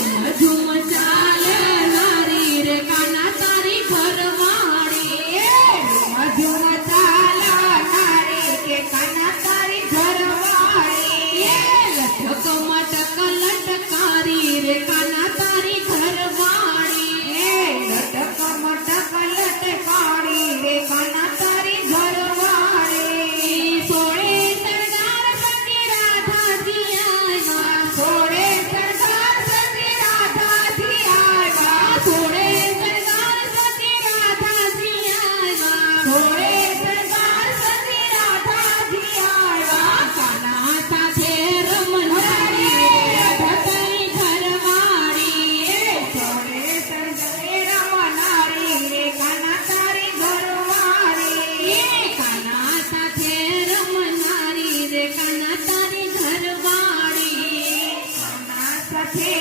ઝુમ ચાલનારી રે કાના તારી ઘરવાળી ઝુમ ચાલનારી કે કાના તારી ઘરવાળી લટક લટકારી રે કાના તારી ઘરવાળી લટક મટક લટકારી રે કાના તારી ઘરવાળી સોળે સરદાર સતી રાધાજી આવ્યા સોળે સરદાર સતી રાધાજી આવ્યા સોળે સરદાર સતી રાધાજી આવ્યા સોળે સરદાર સતી રાધાજી આવ્યા કાના સાથે રમનારી રાધા તારી ઘરવાળી સોળે સરદારે રમનારી રે કાના તારી ઘરવાળી કાના સાથે રમનારી રે કાના તારી ઘરવાળી કાના સાથે